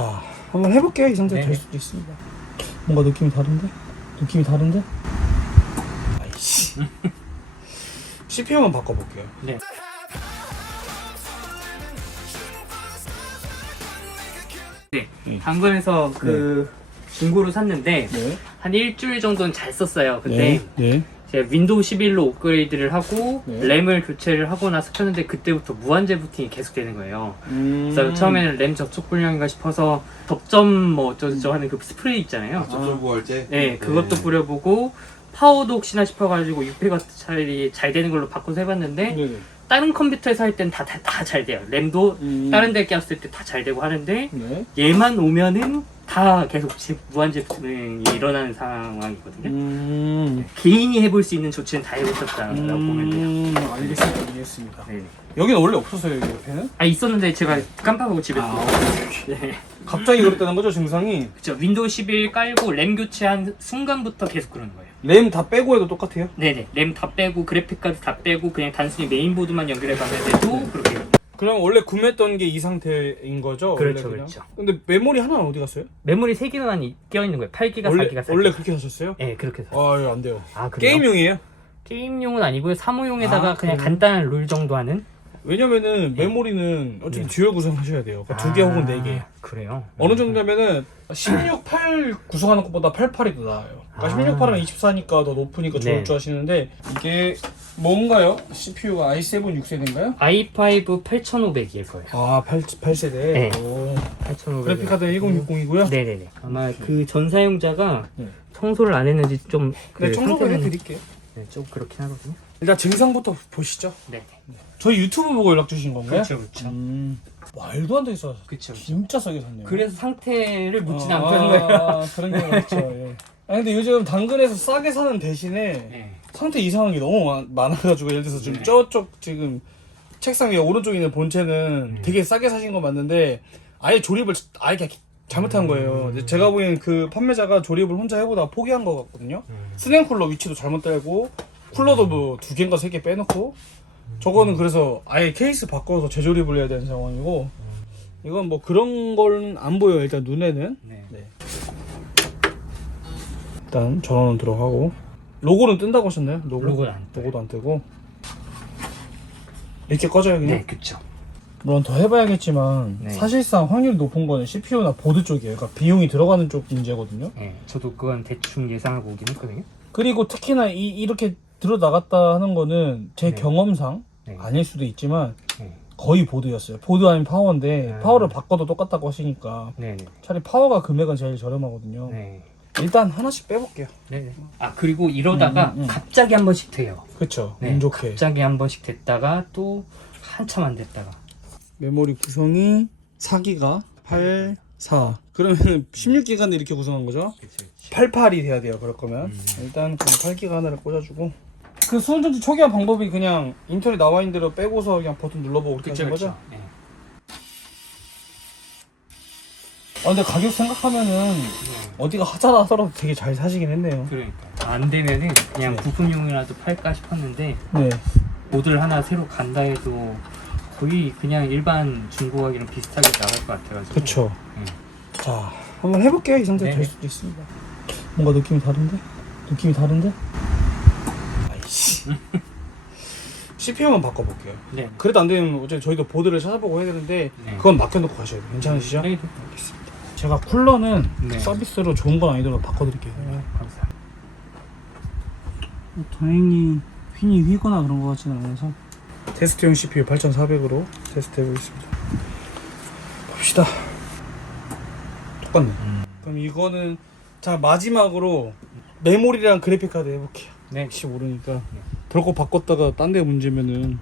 자, 한번 해볼게요. 이 상태 네. 될 수도 있습니다. 뭔가 느낌이 다른데? 느낌이 다른데? 아이씨. CPU만 바꿔볼게요. 네. 네. 음. 당근에서 그 중고로 샀는데 네. 한 일주일 정도는 잘 썼어요. 근데 네. 네. 제가 윈도우 11로 업그레이드를 하고 네. 램을 교체를 하고 나서 켰는데 그때부터 무한재 부팅이 계속 되는 거예요. 음. 그래서 처음에는 램 접촉 불량인가 싶어서 접점 뭐 어쩌고저쩌고 하는 그 스프레이 있잖아요. 접촉부 할 때? 네, 그것도 뿌려보고 파워도 혹시나 싶어가지고 600W 차이 잘 되는 걸로 바꿔서 해봤는데 네네. 다른 컴퓨터에서 할땐다다 잘 돼요. 램도 음. 다른 데 꼈을 때 다 잘 되고 하는데 네. 얘만 오면은 다 계속 지- 무한 제품이 일어나는 상황이거든요. 음. 개인이 해볼 수 있는 조치는 다 해보셨다라고 보면 돼요. 음. 알겠습니다. 알겠습니다. 네. 여기는 원래 없었어요, 여기 옆에는? 아 있었는데 제가 깜빡하고 집에 아, 두 네. 갑자기 그랬다는 거죠, 증상이? 그쵸 윈도우 11 깔고 램 교체한 순간부터 계속 그러는 거예요. 램 다 빼고 해도 똑같아요? 네네 램 다 빼고 그래픽 카드 다 빼고 그냥 단순히 메인보드만 연결해가면 돼도 그렇게. 그럼 원래 구매했던 게 이 상태인 거죠? 그렇죠, 원래 그냥? 그렇죠. 근데 메모리 하나는 어디 갔어요? 메모리 3개만 껴있는 거예요. 8기가, 원래, 4기가, 4기가. 원래 그렇게 하셨어요? 네 그렇게 해서 아, 안 돼요. 아 그래요? 게임용이에요? 게임용은 아니고요 사무용에다가 아, 그냥 그래요? 간단한 룰 정도 하는 왜냐면은 메모리는 어쨌든 네. 듀얼 구성하셔야 돼요. 그러니까 두개 혹은 네 개. 아, 그래요? 어느 정도냐면은 16, 8 구성하는 것보다 8, 8이 더 나아요. 그러니까 아. 16, 8은 24니까 더 높으니까 좋을 네. 줄 아시는데 이게 뭔가요? CPU가 i7 6세대인가요? i5 8500일 거예요 아, 8, 8세대. 네. 오. 8500 그래픽카드 1060이고요. 네네네 아마 그 전 사용자가 네. 청소를 안 했는지 좀 네, 그 청소를 상태는- 해드릴게요. 네, 좀 그렇긴 하거든요 일단 증상부터 보시죠. 네 저희 유튜브 보고 연락 주신 건가요? 그렇죠 그렇죠 음, 말도 안 되겠어. 그렇죠 진짜 싸게 샀네요. 그래서 상태를 묻진 아, 않는 거예요 아, 그런 경우가 있죠. 예. 아 근데 요즘 당근에서 싸게 사는 대신에 네. 상태 이상한 게 너무 많- 많아가지고 예를 들어서 지금 네. 저쪽 지금 책상 위에 오른쪽에 있는 본체는 네. 되게 싸게 사신 거 맞는데 아예 조립을 아예 그냥 잘못한 거예요. 음. 이제 제가 보기엔 그 판매자가 조립을 혼자 해보다 포기한 거 같거든요. 음. 스냉 쿨러 위치도 잘못 달고 쿨러도 뭐 두 개인가 세 개 빼놓고 저거는 그래서 아예 케이스 바꿔서 재조립을 해야 되는 상황이고 이건 뭐 그런 건 안 보여요. 일단 눈에는 네. 네. 일단 전원은 들어가고 로고는 뜬다고 하셨나요? 로고? 로고는 안 떠요. 로고도 안 뜨고 이렇게 꺼져요 그냥? 네 그쵸 물론 더 해봐야겠지만 네. 사실상 확률 높은 거는 CPU나 보드 쪽이에요 그러니까 비용이 들어가는 쪽 문제거든요 네, 저도 그건 대충 예상하고 오긴 했거든요 그리고 특히나 이, 이렇게 들어 나갔다 하는 거는 제 네. 경험상 네. 아닐 수도 있지만 네. 거의 보드였어요 보드 아닌 파워인데 아. 파워를 바꿔도 똑같다고 하시니까 네 네 차라리 파워가 금액은 제일 저렴하거든요 네. 일단 하나씩 빼볼게요. 네네 아 그리고 이러다가 음, 음, 음. 갑자기 한 번씩 돼요. 그쵸. 네, 운 좋게. 갑자기 한 번씩 됐다가 또 한참 안 됐다가. 메모리 구성이 4기가 8, 4 그러면 16기가인데 이렇게 구성한 거죠? 그쵸 88이 돼야 돼요 그럴 거면. 음. 일단 그럼 8기가 하나를 꽂아주고. 그 수은전지 초기화 방법이 그냥 인터넷 나와 있는 대로 빼고서 그냥 버튼 눌러보고 그렇게 하는 그쵸. 거죠? 네. 아 근데 가격 생각하면은 어디가 하자라 하더라도 되게 잘 사시긴 했네요 그러니까 안 되면은 그냥 네. 부품용이라도 팔까 싶었는데 네 모드를 하나 새로 간다 해도 거의 그냥 일반 중고 가격이랑 비슷하게 나갈 것 같아가지고 그쵸 네. 자 한번 해볼게요 이 상태 네. 될 수도 있습니다 뭔가 느낌이 다른데? 느낌이 다른데? 아이씨 CPU만 바꿔볼게요 네. 그래도 안 되면 어제 저희도 보드를 찾아보고 해야 되는데 네. 그건 맡겨놓고 가셔야 돼요 괜찮으시죠? 네. 알겠습니다 제가 쿨러는 네. 서비스로 좋은 건 아니더라도 바꿔드릴게요 네, 감사합니다. 다행히 핀이 휘거나 그런 것 같지는 않아서 테스트용 CPU 8400으로 테스트 해보겠습니다 봅시다 똑같네 음. 그럼 이거는 자 마지막으로 메모리랑 그래픽카드 해볼게요 네. 혹시 모르니까 그렇고 바꿨다가 딴 데 문제면은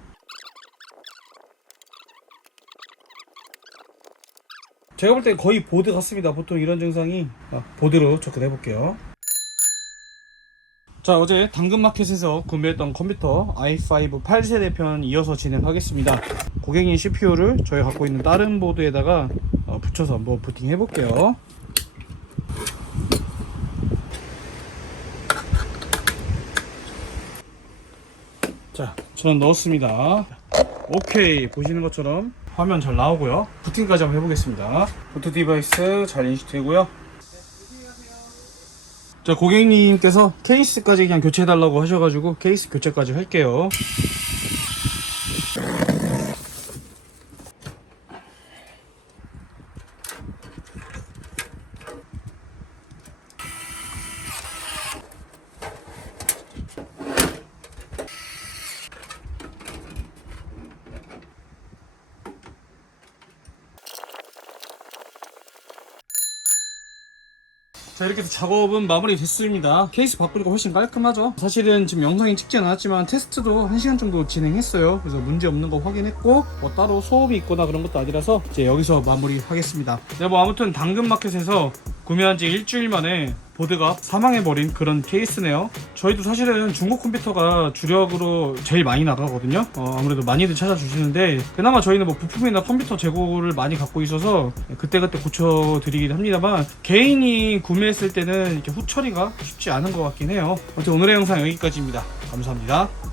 제가 볼 때 거의 보드 같습니다. 보통 이런 증상이. 아, 보드로 접근해 볼게요. 자 어제 당근마켓에서 구매했던 컴퓨터 i5 8세대 편 이어서 진행하겠습니다. 고객님 CPU를 저희 갖고 있는 다른 보드에다가 어, 붙여서 한번 부팅해 볼게요. 자 저는 넣었습니다. 오케이. 보시는 것처럼 화면 잘 나오고요. 부팅까지 한번 해보겠습니다. 부트 디바이스 잘 인식되고요. 자 고객님께서 케이스까지 그냥 교체해달라고 하셔가지고 케이스 교체까지 할게요. 자 이렇게 해서 작업은 마무리 됐습니다. 케이스 바꾸니까 훨씬 깔끔하죠? 사실은 지금 영상에 찍지 않았지만 테스트도 1시간 정도 진행했어요. 그래서 문제 없는 거 확인했고 뭐 따로 소음이 있거나 그런 것도 아니라서 이제 여기서 마무리 하겠습니다. 네뭐 아무튼 당근마켓에서 구매한 지 일주일 만에 보드가 사망해버린 그런 케이스네요. 저희도 사실은 중국 컴퓨터가 주력으로 제일 많이 나가거든요. 어, 아무래도 많이들 찾아주시는데 그나마 저희는 뭐 부품이나 컴퓨터 재고를 많이 갖고 있어서 그때그때 고쳐드리긴 합니다만 개인이 구매했을 때는 이렇게 후처리가 쉽지 않은 것 같긴 해요. 아무튼 오늘의 영상 여기까지입니다. 감사합니다